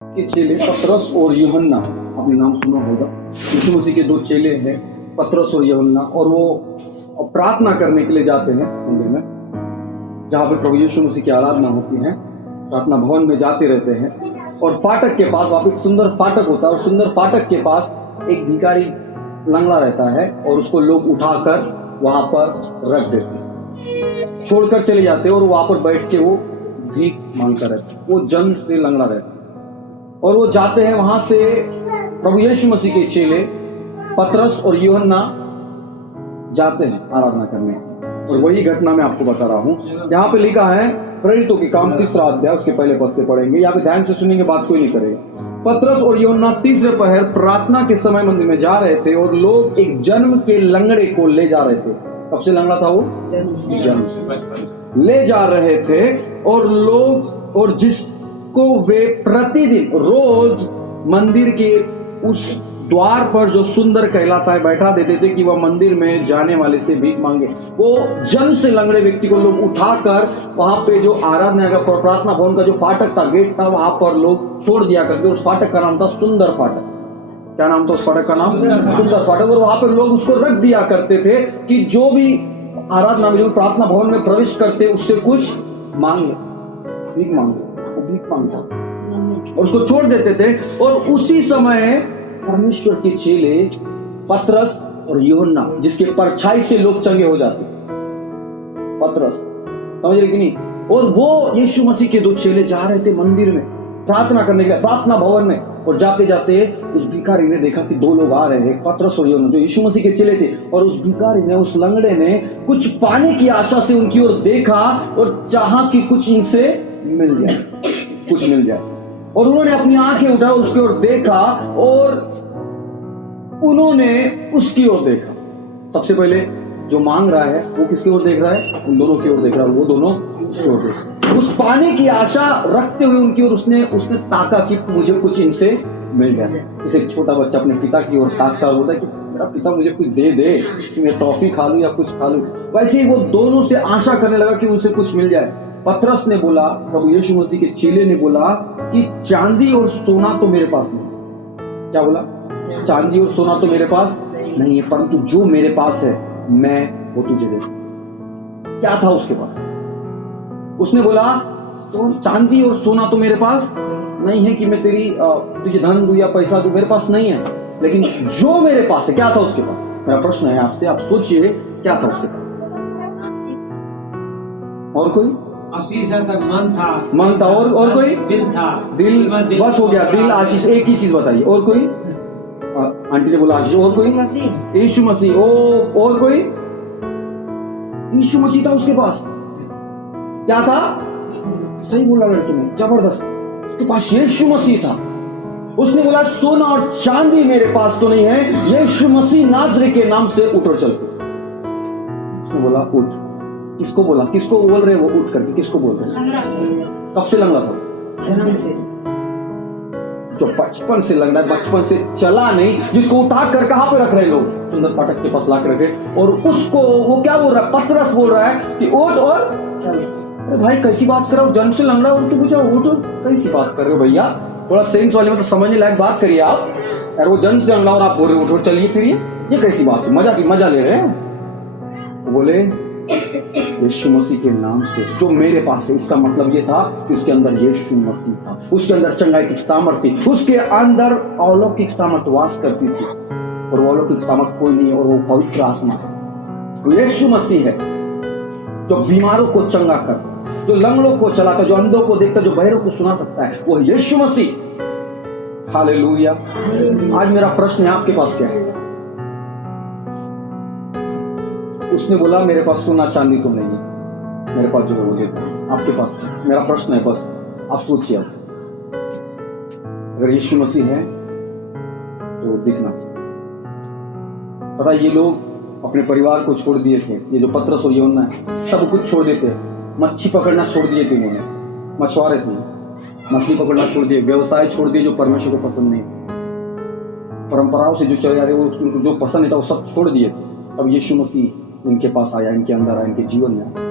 के चेले पतरस और यूहन्ना, आपने नाम सुना होगा। यीशु मसीह के दो चेले हैं, पतरस और यूहन्ना, और वो प्रार्थना करने के लिए जाते हैं मंदिर में, जहाँ पे प्रभु यीशु मसीह की आराधना होती है। प्रार्थना भवन में जाते रहते हैं और फाटक के पास, वहाँ पे एक सुंदर फाटक होता है और सुंदर फाटक के पास एक भिखारी लंगड़ा रहता है और उसको लोग उठाकर वहाँ पर रख देते हैं, छोड़कर चले जाते हैं और वहाँ पर बैठ के वो भीख मांगता रहता है। वो जन्म से लंगड़ा रहता है और वो जाते हैं वहां से। प्रभु यीशु मसीह के चेले पतरस और यूहन्ना जाते हैं आराधना करने, और वही घटना मैं आपको बता रहा हूँ। यहाँ पे लिखा है प्रेरितों के काम 3 अध्याय, उसके पहले पद से पढ़ेंगे। यहाँ पे ध्यान से सुनेंगे, बात कोई नहीं करेगा। पतरस और यूहन्ना तीसरे पहर प्रार्थना के समय मंदिर में जा रहे थे और लोग एक जन्म के लंगड़े को ले जा रहे थे। कब से लंगड़ा था वो? जन्म से ले जा रहे थे। और लोग, और जिसको वे प्रतिदिन रोज मंदिर के उस द्वार पर जो सुंदर कहलाता है बैठा देते थे कि वह मंदिर में जाने वाले से भीख मांगे। वो जन्म से लंगड़े व्यक्ति को लोग उठाकर वहां पे जो आराधना का प्रार्थना भवन का जो फाटक था, गेट था, वहां पर लोग छोड़ दिया करते। उस फाटक का नाम था सुंदर फाटक। क्या नाम था उस फाटक का नाम? सुंदर फाटक। और वहां पर लोग उसको रख दिया करते थे कि जो भी आराधना में, जो प्रार्थना भवन में प्रवेश करते उससे कुछ मांग ले, भीख मांगे, वो भीख मांगता और उसको छोड़ देते थे। और उसी समय परमेश्वर के चेले पतरस और यूहन्ना, जिसके परछाई से लोग चंगे हो जाते, पतरस, समझ रहे कि नहीं? और वो यीशु मसीह के 2 चेले जा रहे थे मंदिर में प्रार्थना करने के लिए, प्रार्थना भवन में। और जाते जाते उस भिखारी ने देखा कि 2 लोग आ रहे हैं, पतरस और यूहन्ना, जो यीशु मसीह के चेले थे। और उस भिखारी ने, उस लंगड़े ने कुछ पाने की आशा से उनकी ओर देखा और चाहा कि कुछ इनसे मिल जाए, कुछ मिल जाए। और उन्होंने अपनी आंखें उठाई, उसकी ओर देखा और उन्होंने उसकी ओर देखा। सबसे पहले जो मांग रहा है वो किसकी ओर देख रहा है? उन दोनों की ओर देख रहा है, वो दोनों उसकी ओर देख रहे हैं। उस पाने की आशा रखते हुए उनकी ओर उसने ताका कि मुझे कुछ इनसे मिल जाए। जैसे एक छोटा बच्चा अपने पिता की ओर ताकता होता है कि मेरा पिता मुझे कुछ दे दे, कि मैं टॉफी खा लूं या कुछ खा लूं। वैसे ही वो दोनों से आशा करने लगा कि उनसे कुछ मिल जाए। पतरस ने बोला, प्रभु यीशु मसीह के चेले ने बोला कि चांदी और सोना तो मेरे पास नहीं। क्या बोला? चांदी और सोना तो मेरे पास नहीं है, परंतु जो मेरे पास है मैं वो तुझे दे दूं। क्या था उसके पास? उसने बोला तो चांदी और सोना तो मेरे पास नहीं है कि मैं तुझे धन दूं या पैसा दूं, मेरे पास नहीं है, लेकिन जो मेरे पास है। क्या था उसके पास? मेरा प्रश्न है आपसे, आप सोचिए क्या था उसके पास? और कोई? मन था। और कोई? दिल। बस हो गया, दिल, आशीष, एक ही चीज बताइए। और कोई? आंटी ने बोला आशीष। और कोई? यीशु मसीह। और कोई? यीशु मसीह था उसके पास। क्या था? सही बोला लड़के ने, जबरदस्त। उसके पास यीशु मसीह था। उसने बोला सोना और चांदी मेरे पास तो नहीं है, यीशु मसीह नाज़री के नाम से उठ और चल। उसने बोला उठ। किसको बोला? किसको बोल रहे वो उठ करके? किसको बोल रहे? कब से लंगड़ा था? जन्म से। जो बचपन से लंगड़ा, बचपन से चला नहीं, जिसको उठा कर कहां पे रख रहे लोग? सुंदर फाटक के पास ला कर रखे। और उसको वो क्या बोल रहा है? पतरस बोल रहा है कि उठ और चल। अरे भाई कैसी बात कर रहे हो? जन्म से लंगड़ा और तू पूछा उठ? कैसी बात कर रहे हो भैया? थोड़ा सेंस वाले में तो समझने लायक बात करिए आप यार। वो जन्म से लंगड़ा और आप बोल रहे हो उठ और चलिए फिर? ये कैसी बात है? मजा ले रहे हैं। बोले यीशु मसीह के नाम से जो मेरे पास है। इसका मतलब ये था कि उसके अंदर यीशु मसीह था, उसके अंदर चंगाई की सामर्थ थी, उसके अंदर अलौकिक सामर्थ वास करती थी। और वो अलौकिक सामर्थ कोई नहीं है, और वो पवित्र आत्मा है। वो यीशु मसीह है जो बीमारों को चंगा करता, जो लंगड़ों को चलाता, जो अंधों को देखता, जो बहरों को सुना सकता है, वो यीशु मसीह। हालेलुया। आज मेरा प्रश्न है, आपके पास क्या है? उसने बोला मेरे पास सोना चांदी तो नहीं है, मेरे पास जो है वो देता है। आपके पास है? मेरा प्रश्न है, बस आप सोचिए। अगर यीशु मसीह है तो दिखना चाहिए। पता ये लोग अपने परिवार को छोड़ दिए थे, ये जो पतरस और यूहन्ना है, सब कुछ छोड़ देते। मच्छी पकड़ना छोड़ दिए थे उन्होंने, मछुआरे थे, मछली पकड़ना छोड़ दिए, व्यवसाय छोड़ दिए जो परमेश्वर को पसंद नहीं, परंपराओं से जो चले जा रहे वो उनको जो पसंद नहीं था वो सब छोड़ दिए थे। अब यीशु मसीह इनके पास आया, इनके अंदर आया, इनके जीवन में आया।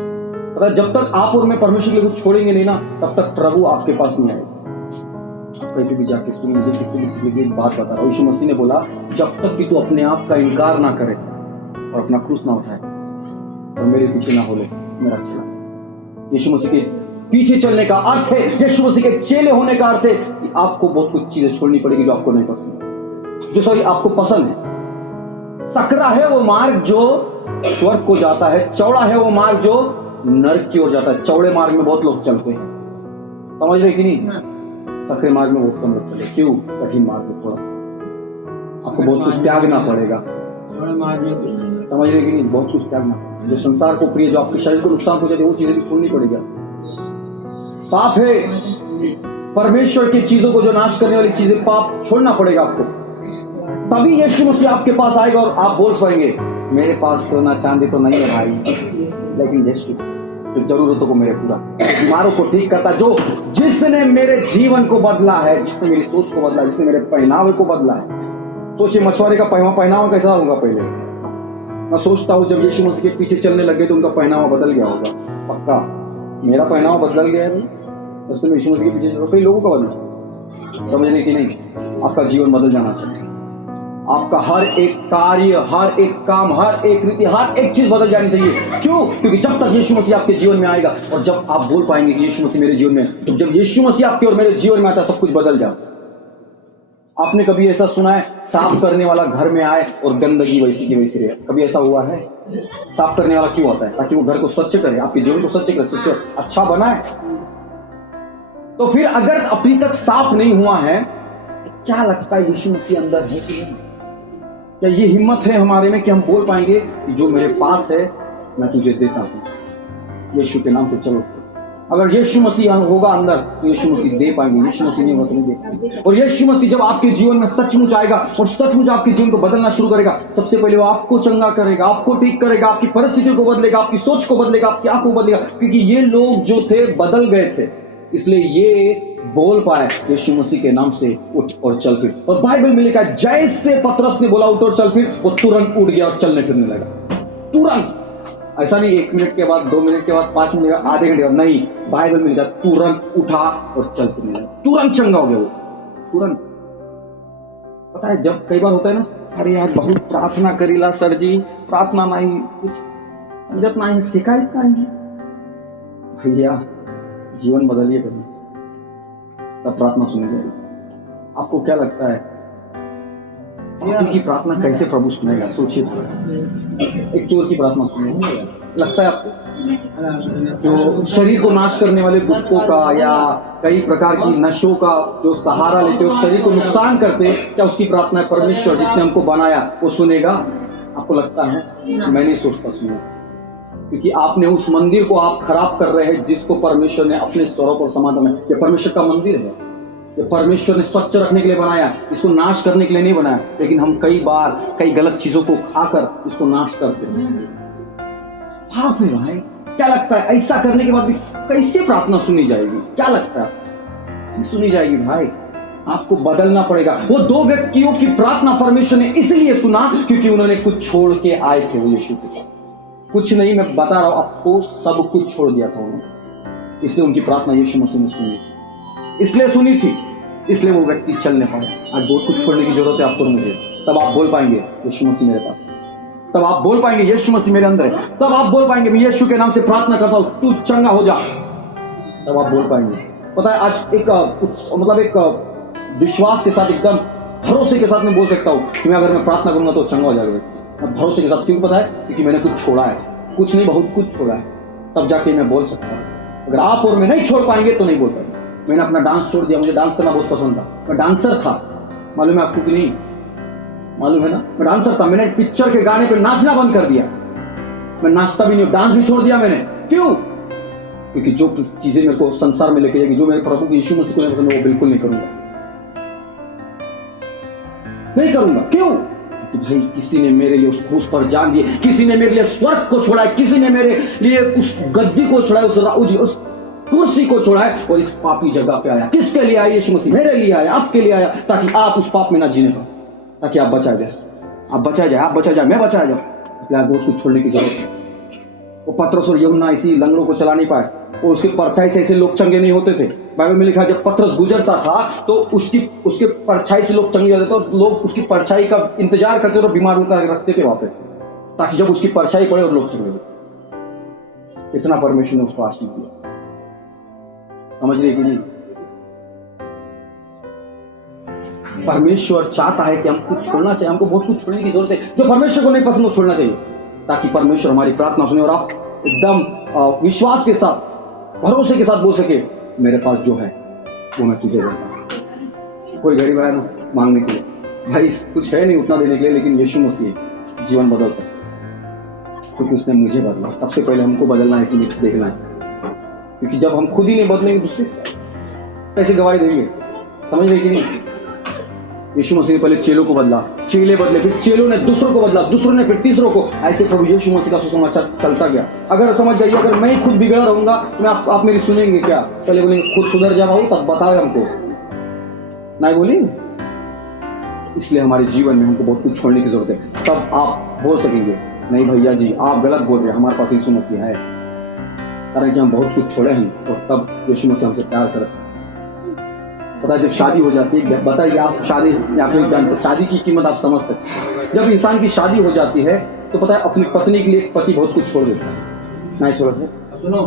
पता जब तक आप और मैं परमेश्वर के लिए कुछ छोड़ेंगे नहीं ना, तब तक प्रभु आपके पास नहीं आएगा। कहीं पे भी जाके सुन लीजिए, किसी भी की एक बात बता रहा हूँ। यीशु मसीह ने बोला जब तक कि तू अपने आप का इनकार ना करे और अपना क्रूस ना उठाए और मेरे पीछे ना हो ले, मेरा चला। यीशु मसीह के पीछे चलने का अर्थ है, यीशु मसीह के चेले होने का अर्थ है कि आपको बहुत कुछ चीजें छोड़नी पड़ेगी जो आपको नहीं पसंद, जो सॉरी आपको पसंद है। सकरा है वो मार्ग जो स्वर्ग को जाता है, चौड़ा है वो मार्ग जो नरक की ओर जाता है। चौड़े मार्ग में बहुत लोग चलते हैं, समझ रहे कि नहीं? सकरे मार्ग में बहुत कम लोग चले। क्यों? कठिन मार्ग में थोड़ा आपको बहुत कुछ त्यागना पड़ेगा, समझ रहे कि नहीं? बहुत कुछ त्यागना, जो संसार को प्रिय, जो आपके शरीर को नुकसान पहुंचाती है, वो चीजें भी छोड़नी पड़ेगी। पाप है, परमेश्वर की चीजों को जो नाश करने वाली चीजें, पाप छोड़ना पड़ेगा आपको। तभी यीशु मसीह आपके पास आएगा और आप बोल पाएंगे मेरे पास सोना चांदी तो नहीं है भाई, लेकिन यीशु जो जरूरतों को मेरे पूरा, बीमारों को ठीक करता, जो जिसने मेरे जीवन को बदला है, जिसने मेरी सोच को बदला, जिसने मेरे पहनावे को बदला है। सोचिए मछुआरे का पहनावा कैसा होगा पहले। मैं सोचता हूँ जब यीशु मसीह के पीछे चलने लगे तो उनका पहनावा बदल गया होगा, पक्का। मेरा पहनावा बदल गया है तब से मैं यीशु मसीह के पीछे चल, कई लोगों का बदला, समझने की नहीं। आपका जीवन बदल जाना चाहिए, आपका हर एक कार्य, हर एक काम, हर एक रीति, हर एक चीज बदल जानी चाहिए। क्यों? क्योंकि जब तक यीशु मसीह आपके जीवन में आएगा और जब आप बोल पाएंगे कि यीशु मसीह मेरे जीवन में, तो जब यीशु मसीह आपके और मेरे जीवन में आता है सब कुछ बदल जाता। आपने कभी ऐसा सुना है साफ करने वाला घर में आए और गंदगी वैसी की वैसी रहे? कभी ऐसा हुआ है? साफ करने वाला क्यों आता है? ताकि वो घर को स्वच्छ करे, आपके जीवन को स्वच्छ करे, स्वच्छ अच्छा बनाए। तो फिर अगर अभी तक साफ नहीं हुआ है, क्या लगता है यीशु मसीह अंदर है कि नहीं? क्या ये हिम्मत है हमारे में कि हम बोल पाएंगे कि जो मेरे पास है मैं तुझे देता हूं, यीशु के नाम से चलो। अगर यीशु मसीह होगा अंदर तो यीशु मसीह दे पाएंगे, यीशु मसीह नहीं होगा तो नहीं दे पाएंगे। और यीशु मसीह जब आपके जीवन में सचमुच आएगा और सचमुच आपके जीवन को बदलना शुरू करेगा, सबसे पहले वो आपको चंगा करेगा, आपको ठीक करेगा, आपकी परिस्थितियों को बदलेगा, आपकी सोच को बदलेगा, आपकी आंखों को बदलेगा। क्योंकि ये लोग जो थे बदल गए थे, इसलिए ये बोल पाए यीशु मसीह के नाम से उठ और चल फिर। और बाइबल में लिखा है जैसे पतरस ने बोला उठ और चल फिर, वो तुरंत उठ गया और चलने फिरने लगा। तुरंत, ऐसा नहीं 1 मिनट के बाद, 2 मिनट के बाद, 5 मिनट के बाद, आधे घंटे के बाद, नहीं। बाइबल में लिखा तुरंत उठा और चल फिरने लगा, तुरंत चंगा हो गया वो, तुरंत। पता है जब कई बार होता है ना, अरे यार बहुत प्रार्थना करीला सर जी, प्रार्थना नहीं कुछ समझत नहीं, शिकायत नहीं। भैया जीवन बदलिए कभी, तब प्रार्थना सुनी जाएगी। आपको क्या लगता है की प्रार्थना कैसे प्रभु सुनेगा? सोचिए, एक चोर की प्रार्थना सुनेगा लगता है आपको? जो शरीर को नाश करने वाले गुप्तों का या कई प्रकार की नशों का जो सहारा लेते और शरीर को नुकसान करते, क्या उसकी प्रार्थना परमेश्वर जिसने हमको बनाया वो सुनेगा? आपको लगता है? मैं नहीं सोचता सुनेगा, क्योंकि आपने उस मंदिर को आप खराब कर रहे हैं जिसको परमेश्वर ने अपने स्वरूप और समानता में, ये परमेश्वर का मंदिर है, ये परमेश्वर ने स्वच्छ रखने के लिए बनाया, इसको नाश करने के लिए नहीं बनाया। लेकिन हम कई बार कई गलत चीजों को खाकर इसको नाश करते हैं। हाँ फिर भाई क्या लगता है ऐसा करने के बाद भी कैसे प्रार्थना सुनी जाएगी? क्या लगता है सुनी जाएगी? भाई आपको बदलना पड़ेगा। वो 2 व्यक्तियों की प्रार्थना परमेश्वर ने इसलिए सुना क्योंकि उन्होंने कुछ छोड़ के आए थे वो यीशु के पास। कुछ नहीं, मैं बता रहा हूं आपको, सब कुछ छोड़ दिया था उन्होंने, इसलिए उनकी प्रार्थना यीशु मसीह ने सुनी थी, इसलिए सुनी थी, इसलिए वो व्यक्ति चलने पाए। आज बहुत कुछ छोड़ने की जरूरत है आपको और मुझे, तब आप बोल पाएंगे यीशु मसीह मेरे पास, तब आप बोल पाएंगे यीशु मसीह मेरे अंदर है, तब आप बोल पाएंगे मैं यीशु के नाम से प्रार्थना करता हूँ तू चंगा हो जा, तब आप बोल पाएंगे। पता है आज एक मतलब एक विश्वास के साथ, एकदम भरोसे के साथ मैं बोल सकता हूँ कि मैं अगर मैं प्रार्थना करूंगा तो चंगा हो जाएगा। भरोसे के साथ, क्यों पता है? क्योंकि मैंने कुछ छोड़ा है, कुछ नहीं बहुत कुछ छोड़ा है, तब जाके मैं बोल सकता हूँ। अगर आप और मैं नहीं छोड़ पाएंगे तो नहीं बोल पाएंगे। मैंने अपना डांस छोड़ दिया, मुझे डांस करना बहुत पसंद था, मैं डांसर था, मालूम है आपको कि नहीं? मालूम है ना, मैं डांसर था। मैंने पिक्चर के गाने पे नाचना बंद कर दिया, मैं नाचता भी नहीं, डांस भी छोड़ दिया मैंने। क्यों? क्योंकि जो चीजें मेरे को संसार में लेके जाएगी, जो मेरे प्रभु यीशु मसीह को नहीं पसंद, वो बिल्कुल नहीं करूंगा, नहीं करूंगा। क्यों? कि भाई किसी ने मेरे लिए उस क्रूस पर जान दिए, किसी ने मेरे लिए स्वर्ग को छोड़ा है, किसी ने मेरे लिए उस गद्दी को छोड़ा है, उस कुर्सी को छोड़ा है और इस पापी जगह पे आया। किसके लिए आया? यीशु मसीह मेरे लिए आया, आपके लिए आया, ताकि आप उस पाप में ना जीने पाओ, ताकि आप बचा जाए, आप बचा जाए, आप बचा जाए, मैं बचा जाऊं। इसलिए बहुत कुछ छोड़ने की जरूरत है, वो पतरस और यूहन्ना इसी लंगड़ों को चला नहीं पाए, और उसके परछाई से ऐसे लोग चंगे नहीं होते थे। बाइबल में लिखा है जब पतरस गुजरता था तो उसके परछाई से लोग चंगे जाते थे, और लोग उसकी परछाई का इंतजार करते थे और बीमार होकर रखते थे वहां पे, ताकि जब उसकी परछाई पड़े और लोग चंगे हो। इतना परमेश्वर ने उसको आशीष दिया। समझ रहे कि नहीं? परमेश्वर चाहता है कि हम कुछ छोड़ना चाहिए, हमको बहुत कुछ छोड़ने की जरूरत है। जो परमेश्वर को नहीं पसंद वो छोड़ना चाहिए, ताकि परमेश्वर हमारी प्रार्थना सुने और आप एकदम विश्वास के साथ, भरोसे के साथ बोल सके, मेरे पास जो है वो मैं तुझे देता हूं। कोई गरीब आया ना मांगने के लिए, भाई कुछ है नहीं उतना देने के लिए, लेकिन यीशु मसीह जीवन बदल सकता, क्योंकि उसने मुझे बदला। सबसे पहले हमको बदलना है कि नहीं देखना है, क्योंकि जब हम खुद ही नहीं बदलेंगे दूसरे कैसे गवाही देंगे? समझ रहे कि नहीं? यीशु मसीह ने पहले चेलों को बदला, चेले बदले, फिर चेलों ने दूसरों को बदला, दूसरों ने फिर तीसरों को। ऐसे प्रभु यीशु मसीह का सुसमाचार चलता गया। अगर समझ जाइए, अगर मैं खुद बिगड़ा रहूंगा मैं आप मेरी सुनेंगे क्या? पहले बोलेंगे खुद सुधर जा भाऊ, तब बताओ हमको, नहीं बोली? इसलिए हमारे जीवन में हमको बहुत कुछ छोड़ने की जरूरत है। तब आप बोल सकेंगे नहीं भैया जी आप गलत बोल रहे, हमारे पास यीशु मसीह है। कारण कि हम बहुत कुछ छोड़े हैं, और तब यीशु मसीह हमसे प्यार करते हैं। पता जब शादी हो जाती है, बताइए आप शादी या फिर जानते, शादी की कीमत आप समझ सकते। जब इंसान की शादी हो जाती है तो पता है अपनी पत्नी के लिए पति बहुत कुछ छोड़ देता है, नहीं छोड़ते?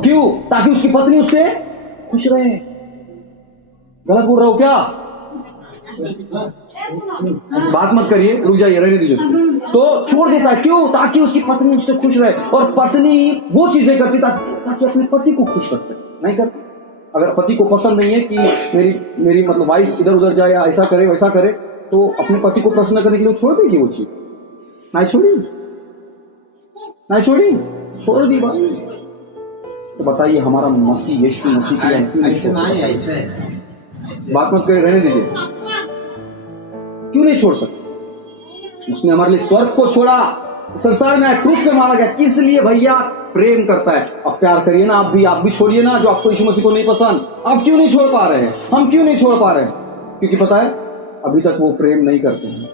क्यों? ताकि उसकी पत्नी उससे खुश रहे। गलत बोल रहा हो क्या? बात मत करिए, रुक जाइए, रहने दीजिए। तो छोड़ देता है, क्यों? ताकि उसकी पत्नी उससे खुश रहे। और पत्नी वो चीजें करती ताकि अपने पति को खुश रख सके, नहीं करती। अगर पति को पसंद नहीं है कि मेरी मतलब वाइफ इधर उधर जाए या ऐसा करे वैसा करे, तो अपने पति को प्रसन्न करने के लिए छोड़ देगी वो चीज। नहीं छोड़ी, नहीं छोड़ी, छोड़ दी बस। तो बताइए हमारा मसीह यीशु मसीह के लिए बात मत करिए, रहने दीजिए। क्यों नहीं छोड़ सकते? उसने हमारे लिए स्वर्ग को छोड़ा, संसार में क्रूस पे मारा गया, किस लिए? भैया प्रेम करता है। अब प्यार करिए ना, आप भी छोड़िए ना जो आपको यीशु मसीह को नहीं पसंद। आप क्यों नहीं छोड़ पा रहे हैं? हम क्यों नहीं छोड़ पा रहे हैं? क्योंकि पता है अभी तक वो प्रेम नहीं करते हैं।